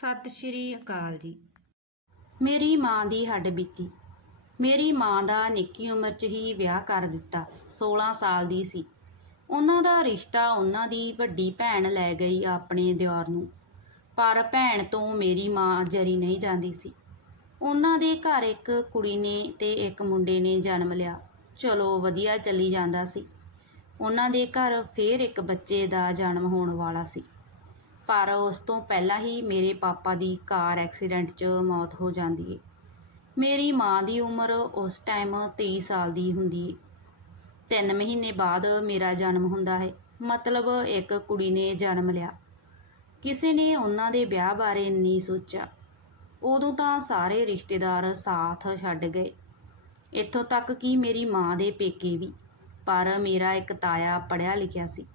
ਸਤਿ ਸ਼੍ਰੀ ਅਕਾਲ ਜੀ। ਮੇਰੀ ਮਾਂ ਦੀ ਹੱਡ ਬੀਤੀ। ਮੇਰੀ ਮਾਂ ਦਾ ਨਿੱਕੀ ਉਮਰ 'ਚ ਹੀ ਵਿਆਹ ਕਰ ਦਿੱਤਾ 16 ਸਾਲ ਦੀ ਸੀ। ਉਹਨਾਂ ਦਾ ਰਿਸ਼ਤਾ ਉਹਨਾਂ ਦੀ ਵੱਡੀ ਭੈਣ ਲੈ ਗਈ ਆਪਣੇ ਦਿਓਰ ਨੂੰ। ਪਰ ਭੈਣ ਤੋਂ ਮੇਰੀ ਮਾਂ ਜਰੀ ਨਹੀਂ ਜਾਂਦੀ ਸੀ। ਉਹਨਾਂ ਦੇ ਘਰ ਇੱਕ ਕੁੜੀ ਨੇ ਤੇ ਇੱਕ ਮੁੰਡੇ ਨੇ ਜਨਮ ਲਿਆ। ਚਲੋ ਵਧੀਆ ਚੱਲੀ ਜਾਂਦਾ ਸੀ। ਉਹਨਾਂ ਦੇ ਘਰ ਫੇਰ ਇੱਕ ਬੱਚੇ ਦਾ ਜਨਮ ਹੋਣ ਵਾਲਾ ਸੀ। ਪਰ ਉਸ ਤੋਂ ਪਹਿਲਾਂ ਹੀ ਮੇਰੇ ਪਾਪਾ ਦੀ ਕਾਰ ਐਕਸੀਡੈਂਟ 'ਚ ਮੌਤ ਹੋ ਜਾਂਦੀ ਏ। ਮੇਰੀ ਮਾਂ ਦੀ ਉਮਰ ਉਸ ਟਾਈਮ 23 ਸਾਲ ਦੀ ਹੁੰਦੀ ਏ। ਤਿੰਨ ਮਹੀਨੇ ਬਾਅਦ ਮੇਰਾ ਜਨਮ ਹੁੰਦਾ ਹੈ। ਮਤਲਬ ਇੱਕ ਕੁੜੀ ਨੇ ਜਨਮ ਲਿਆ। ਕਿਸੇ ਨੇ ਉਹਨਾਂ ਦੇ ਵਿਆਹ ਬਾਰੇ ਨਹੀਂ ਸੋਚਿਆ। ਉਦੋਂ ਤਾਂ ਸਾਰੇ ਰਿਸ਼ਤੇਦਾਰ ਸਾਥ ਛੱਡ ਗਏ। ਇੱਥੋਂ ਤੱਕ ਕਿ ਮੇਰੀ ਮਾਂ ਦੇ ਪੇਕੇ ਵੀ। ਪਰ ਮੇਰਾ ਇੱਕ ਤਾਇਆ ਪੜ੍ਹਿਆ ਲਿਖਿਆ ਸੀ।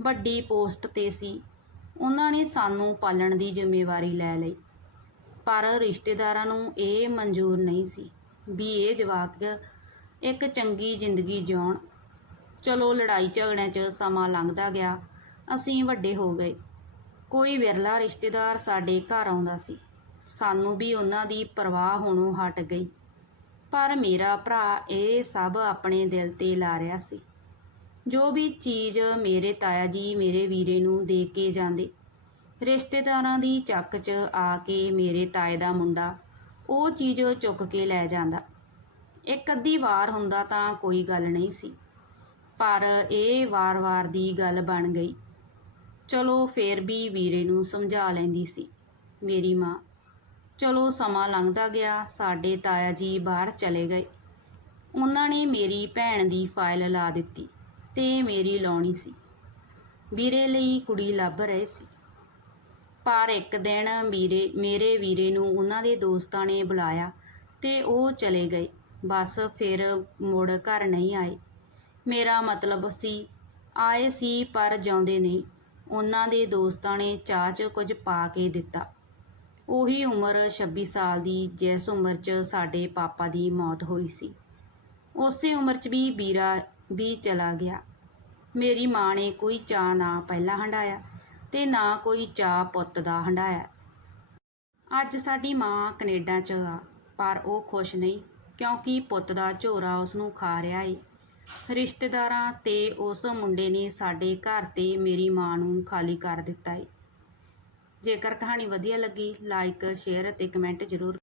ਵੱਡੀ ਪੋਸਟ ਤੇ ਸੀ। ਉਹਨਾਂ ਨੇ ਸਾਨੂੰ ਪਾਲਣ ਦੀ ਜ਼ਿੰਮੇਵਾਰੀ ਲੈ ਲਈ। ਪਰ ਰਿਸ਼ਤੇਦਾਰਾਂ ਨੂੰ ਇਹ ਮਨਜ਼ੂਰ ਨਹੀਂ ਸੀ ਵੀ ਇਹ ਜਵਾਕ ਇੱਕ ਚੰਗੀ ਜ਼ਿੰਦਗੀ ਜਿਉਣ। ਚਲੋ ਲੜਾਈ ਝਗੜਿਆਂ 'ਚ ਸਮਾਂ ਲੰਘਦਾ ਗਿਆ, ਅਸੀਂ ਵੱਡੇ ਹੋ ਗਏ। ਕੋਈ ਵਿਰਲਾ ਰਿਸ਼ਤੇਦਾਰ ਸਾਡੇ ਘਰ ਆਉਂਦਾ ਸੀ। ਸਾਨੂੰ ਵੀ ਉਹਨਾਂ ਦੀ ਪਰਵਾਹ ਹੋਣੋਂ ਹਟ ਗਈ। ਪਰ ਮੇਰਾ ਭਰਾ ਇਹ ਸਭ ਆਪਣੇ ਦਿਲ ਤੇ ਲਾ ਰਿਹਾ ਸੀ। ਜੋ ਵੀ ਚੀਜ਼ ਮੇਰੇ ਤਾਇਆ ਜੀ, ਮੇਰੇ ਵੀਰੇ ਨੂੰ ਦੇ ਕੇ ਜਾਂਦੇ, ਰਿਸ਼ਤੇਦਾਰਾਂ ਦੀ ਚੱਕ 'ਚ ਆ ਕੇ ਮੇਰੇ ਤਾਏ ਦਾ ਮੁੰਡਾ, ਉਹ ਚੀਜ਼ ਚੁੱਕ ਕੇ ਲੈ ਜਾਂਦਾ। ਇੱਕ ਅੱਧੀ ਵਾਰ ਹੁੰਦਾ ਤਾਂ ਕੋਈ ਗੱਲ ਨਹੀਂ ਸੀ, ਪਰ ਇਹ ਵਾਰ-ਵਾਰ ਦੀ ਗੱਲ ਬਣ ਗਈ। ਚਲੋ ਫੇਰ ਵੀ ਵੀਰੇ ਨੂੰ ਸਮਝਾ ਲੈਂਦੀ ਸੀ, ਮੇਰੀ ਮਾਂ, ਚਲੋ ਸਮਾਂ ਲੰਘਦਾ ਗਿਆ, ਸਾਡੇ ਤਾਇਆ ਜੀ ਬਾਹਰ ਚਲੇ ਗਏ। ਉਹਨਾਂ ਨੇ ਮੇਰੀ ਭੈਣ ਦੀ ਫਾਈਲ ਲਾ ਦਿੱਤੀ। ਤੇ ਮੇਰੀ ਲਾਉਣੀ ਸੀ। ਵੀਰੇ ਲਈ ਕੁੜੀ ਲੱਭ ਰਹੇ ਸੀ। ਪਰ ਇੱਕ ਦਿਨ ਵੀਰੇ, ਮੇਰੇ ਵੀਰੇ ਨੂੰ ਉਹਨਾਂ ਦੇ ਦੋਸਤਾਂ ਨੇ ਬੁਲਾਇਆ ਤੇ ਉਹ ਚਲੇ ਗਏ। ਬਸ ਫਿਰ ਮੁੜ ਘਰ ਨਹੀਂ ਆਏ। ਮੇਰਾ ਮਤਲਬ ਸੀ, ਆਏ ਸੀ ਪਰ ਜਿਉਂਦੇ ਨਹੀਂ। ਉਹਨਾਂ ਦੇ ਦੋਸਤਾਂ ਨੇ ਚਾਹ 'ਚ ਕੁਝ ਪਾ ਕੇ ਦਿੱਤਾ। ਉਹੀ ਉਮਰ 26 ਸਾਲ ਦੀ, ਜਿਸ ਉਮਰ 'ਚ ਸਾਡੇ ਪਾਪਾ ਦੀ ਮੌਤ ਹੋਈ ਸੀ। ਉਸੇ ਉਮਰ 'ਚ ਵੀ ਵੀਰਾ ਵੀ ਚਲਾ ਗਿਆ। ਮੇਰੀ ਮਾਂ ਨੇ ਕੋਈ ਚਾਹ ਨਾ ਪਹਿਲਾਂ ਹੰਡਾਇਆ ਤੇ ਨਾ ਕੋਈ ਚਾਹ ਪੁੱਤ ਦਾ ਹੰਡਾਇਆ। ਅੱਜ ਸਾਡੀ ਮਾਂ ਕੈਨੇਡਾ 'ਚ ਆ, ਪਰ ਉਹ ਖੁਸ਼ ਨਹੀਂ, ਕਿਉਂਕਿ ਪੁੱਤ ਦਾ ਝੋਰਾ ਉਸ ਨੂੰ ਖਾ ਰਿਹਾ ਏ। ਰਿਸ਼ਤੇਦਾਰਾਂ ਤੇ ਉਸ ਮੁੰਡੇ ਨੇ ਸਾਡੇ ਘਰ ਤੇ ਮੇਰੀ ਮਾਂ ਨੂੰ ਖਾਲੀ ਕਰ ਦਿੱਤਾ ਏ। ਜੇਕਰ ਕਹਾਣੀ ਵਧੀਆ ਲੱਗੀ ਲਾਈਕ ਸ਼ੇਅਰ ਅਤੇ ਕਮੈਂਟ ਜ਼ਰੂਰ